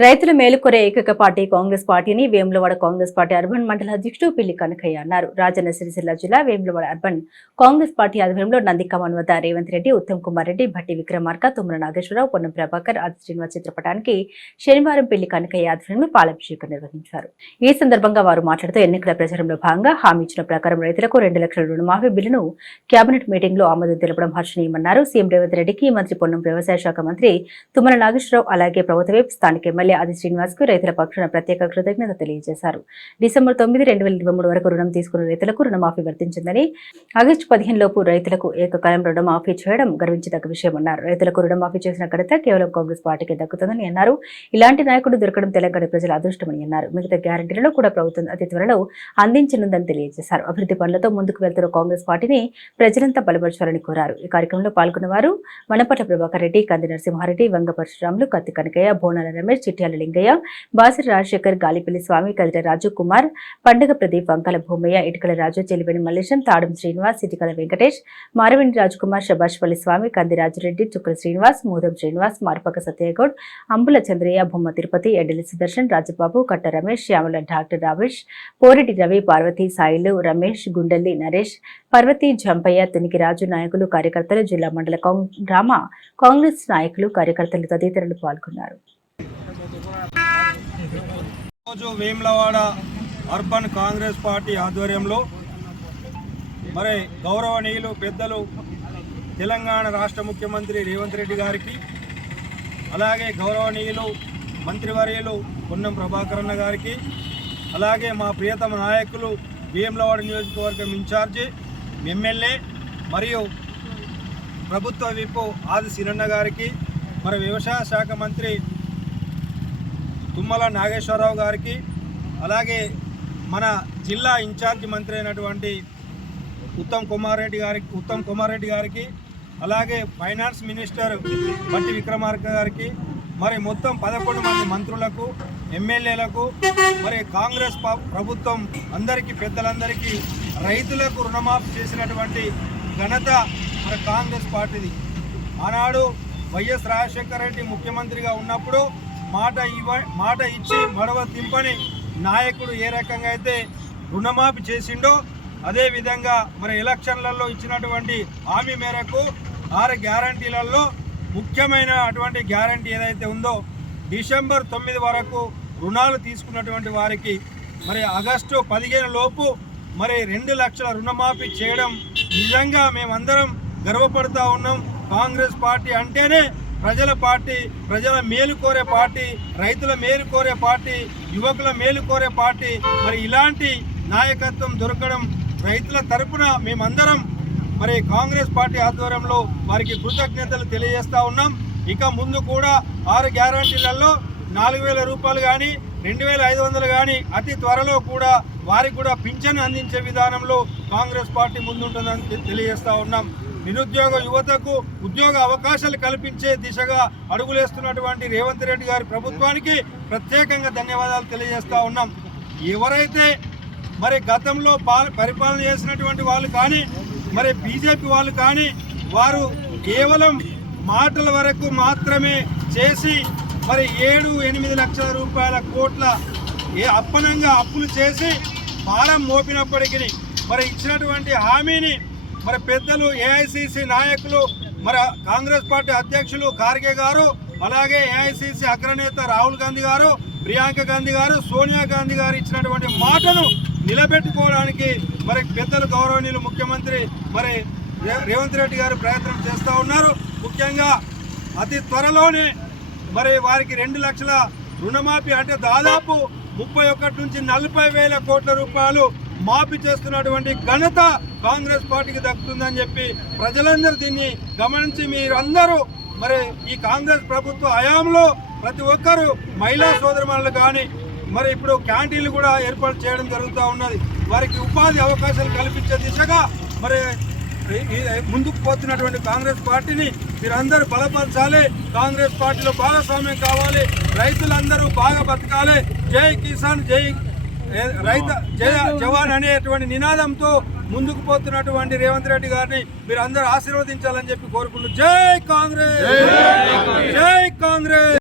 రైతుల మేలుకొరే ఏకైక పార్టీ కాంగ్రెస్ పార్టీని వేములవాడ కాంగ్రెస్ పార్టీ అర్బన్ మండల అధ్యక్షుడు పిల్లి కనకయ్య అన్నారు. రాజన్న సిరిసిల్ల జిల్లా వేములవాడ అర్బన్ కాంగ్రెస్ పార్టీ ఆధ్వర్యంలో నందికమన్ వద్ద రేవంత్ రెడ్డి ఉత్తమ్ కుమార్ రెడ్డి భట్టి విక్రమార్క తుమ్మల నాగేశ్వరరావు పొన్నం ప్రభాకర్ ఆది శ్రీనివాస్ చిత్రపటానికి శనివారం పిల్లి కనకయ్య ఆధ్వర్యంలో పాలాభిషేకం నిర్వహించారు. ఈ సందర్భంగా వారు మాట్లాడుతూ ఎన్నికల ప్రచారంలో భాగంగా హామీ ఇచ్చిన ప్రకారం రైతులకు రెండు లక్షల రుణమాఫీ బిల్లును కేబినెట్ మీటింగ్లో ఆమోదం తెలపడం హర్షణీయమన్నారు. సీఎం రేవంత్ రెడ్డికి మంత్రి పొన్నం వ్యవసాయ శాఖ మంత్రి తుమ్మల నాగేశ్వరరావు అలాగే ప్రభుత్వ వైపు స్థానిక ఎమ్మెల్యే ఆది శ్రీనివాస్కు రైతుల పక్షాన ప్రత్యేక కృతజ్ఞత తెలియజేశారు. డిసెంబర్ తొమ్మిది రెండు వేల ఇరవై మూడు వరకు రుణం తీసుకున్న రైతులకు రుణమాఫీ వర్తించిందని ఆగస్టు పదిహేను లోపు రైతులకు ఏకకాలం రుణమాఫీ చేయడం గర్వించదగ్గ విషయమన్నారు రైతులకు రుణమాఫీ చేసిన ఘనత కేవలం కాంగ్రెస్ పార్టీకి దక్కుతుందని అన్నారు. ఇలాంటి నాయకుడు దొరకడం తెలంగాణ ప్రజల అదృష్టమని అన్నారు. మిగతా గ్యారంటీలను కూడా ప్రభుత్వం అతి త్వరలో అందించనుందని తెలియజేశారు. అభివృద్ధి పనులతో ముందుకు వెళ్తున్న కాంగ్రెస్ పార్టీని ప్రజలంతా బలపరచాలని కోరారు. ఈ కార్యక్రమంలో పాల్గొన్న వారు వనపట్ల ప్రభాకర్ రెడ్డి కంది నరసింహారెడ్డి వంగ పరశురాములు కత్తి కనకయ్య బోనాల రమేష్ చిట్యాల లింగయ్య బాసిరి రాజశేఖర్ గాలిపల్లి స్వామి కదిట రాజు కుమార్ పండగ ప్రదీప్ వంకల భూమయ్య ఇటుకల రాజు చెలివేణి మల్లేశం తాడం శ్రీనివాస్ ఇటుకల వెంకటేష్ మారవేణి రాజకుమార్ శభాష్పల్లి స్వామి కందిరాజురెడ్డి చుక్కల శ్రీనివాస్ మూదం శ్రీనివాస్ మార్పక సత్యగౌడ్ అంబుల చంద్రయ్య బొమ్మ తిరుపతి ఎడ్డలి సుదర్శన్ రాజబాబు కట్ట రమేష్ శ్యామల డాక్టర్ రావేష్ పోరెడ్డి రవి పార్వతి సాయిలు రమేష్ గుండెల్లి నరేష్ పర్వతి జంపయ్య తునికి రాజు నాయకులు కార్యకర్తలు జిల్లా మండల గ్రామ కాంగ్రెస్ నాయకులు కార్యకర్తలు తదితరులు పాల్గొన్నారు. రోజు వేములవాడ అర్బన్ కాంగ్రెస్ పార్టీ ఆధ్వర్యంలో మరి గౌరవనీయులు పెద్దలు తెలంగాణ రాష్ట్ర ముఖ్యమంత్రి రేవంత్ రెడ్డి గారికి అలాగే గౌరవనీయులు మంత్రివర్యులు పొన్నం ప్రభాకరన్న గారికి అలాగే మా ప్రియతమ నాయకులు వేములవాడ నియోజకవర్గం ఇన్ఛార్జి ఎమ్మెల్యే మరియు ప్రభుత్వ విప్పు ఆది సిరన్న గారికి మరి వ్యవసాయ శాఖ మంత్రి తుమ్మల నాగేశ్వరరావు గారికి అలాగే మన జిల్లా ఇన్ఛార్జ్ మంత్రి అయినటువంటి ఉత్తమ్ కుమార్ రెడ్డి గారికి ఉత్తమ్ కుమార్ రెడ్డి గారికి అలాగే ఫైనాన్స్ మినిస్టర్ బట్టి విక్రమార్క గారికి మరి మొత్తం పదకొండు మంది మంత్రులకు ఎమ్మెల్యేలకు మరి కాంగ్రెస్ ప- ప్రభుత్వం అందరికీ పెద్దలందరికీ రైతులకు రుణమాఫీ చేసినటువంటి ఘనత మన కాంగ్రెస్ పార్టీది. ఆనాడు వైఎస్ రాజశేఖర రెడ్డి ముఖ్యమంత్రిగా ఉన్నప్పుడు మాట ఇవ్వ మాట ఇచ్చి మడవ తింపని నాయకుడు ఏ రకంగా అయితే రుణమాఫీ చేసిండో అదేవిధంగా మరి ఎలక్షన్లలో ఇచ్చినటువంటి హామీ మేరకు ఆరు గ్యారంటీలలో ముఖ్యమైన అటువంటి గ్యారంటీ ఏదైతే ఉందో డిసెంబర్ తొమ్మిది వరకు రుణాలు తీసుకున్నటువంటి వారికి మరి ఆగస్టు పదిహేను లోపు మరి రెండు లక్షల రుణమాఫీ చేయడం నిజంగా మేమందరం గర్వపడుతూ ఉన్నాం. కాంగ్రెస్ పార్టీ అంటేనే ప్రజల పార్టీ ప్రజల మేలు కోరే పార్టీ రైతుల మేలు కోరే పార్టీ యువకుల మేలు కోరే పార్టీ. మరి ఇలాంటి నాయకత్వం దొరకడం రైతుల తరపున మేమందరం మరి కాంగ్రెస్ పార్టీ ఆధ్వర్యంలో వారికి కృతజ్ఞతలు తెలియజేస్తూ ఉన్నాం. ఇక ముందు కూడా ఆరు గ్యారంటీలలో నాలుగు వేల రూపాయలు కానీ రెండు వేల ఐదు వందలు కానీ అతి త్వరలో కూడా వారికి కూడా పింఛన్ అందించే విధానంలో కాంగ్రెస్ పార్టీ ముందుంటుందని తెలియజేస్తూ ఉన్నాం. నిరుద్యోగ యువతకు ఉద్యోగ అవకాశాలు కల్పించే దిశగా అడుగులేస్తున్నటువంటి రేవంత్ రెడ్డి గారి ప్రభుత్వానికి ప్రత్యేకంగా ధన్యవాదాలు తెలియజేస్తూ ఉన్నాం. ఎవరైతే మరి గతంలో పరిపాలన చేసినటువంటి వాళ్ళు కానీ మరి బీజేపీ వాళ్ళు కానీ వారు కేవలం మాటల వరకు మాత్రమే చేసి మరి ఏడు ఎనిమిది లక్షల రూపాయల కోట్ల ఏ అప్పనంగా అప్పులు చేసి భారం మోపినప్పటికీ మరి ఇచ్చినటువంటి హామీని మరి పెద్దలు ఏఐసిసి నాయకులు మరి కాంగ్రెస్ పార్టీ అధ్యక్షులు ఖార్గే గారు అలాగే ఏఐసిసి అగ్రనేత రాహుల్ గాంధీ గారు ప్రియాంక గాంధీ గారు సోనియా గాంధీ గారు ఇచ్చినటువంటి మాటను నిలబెట్టుకోవడానికి మరి పెద్దలు గౌరవనీయులు ముఖ్యమంత్రి మరి రే- రేవంత్ రెడ్డి గారు ప్రయత్నం చేస్తూ ఉన్నారు. ముఖ్యంగా అతి త్వరలోనే మరి వారికి రెండు లక్షల రుణమాఫీ అంటే దాదాపు ముప్పై ఒకటి నుంచి నలభై వేల కోట్ల రూపాయలు మాఫీ చేస్తున్నటువంటి ఘనత కాంగ్రెస్ పార్టీకి దక్కుతుందని చెప్పి ప్రజలందరూ దీన్ని గమనించి మీరందరూ మరి ఈ కాంగ్రెస్ ప్రభుత్వ హయాంలో ప్రతి ఒక్కరూ మహిళా సోదరిమణులు కానీ మరి ఇప్పుడు క్యాంటీన్లు కూడా ఏర్పాటు చేయడం జరుగుతూ ఉన్నది. వారికి ఉపాధి అవకాశాలు కల్పించే దిశగా మరి ముందుకు పోతున్నటువంటి కాంగ్రెస్ పార్టీని మీరందరూ బలపరచాలి. కాంగ్రెస్ పార్టీలో భాగస్వామ్యం కావాలి. రైతులందరూ బాగా బతకాలి. జై కిసాన్ జై రైత జయ జవాన్ అనేటువంటి నినాదంతో ముందుకు పోతున్నటువంటి రేవంత్ రెడ్డి గారిని మీరు అందరూ ఆశీర్వదించాలని చెప్పి కోరుకుంటూ జై కాంగ్రెస్! జై కాంగ్రెస్!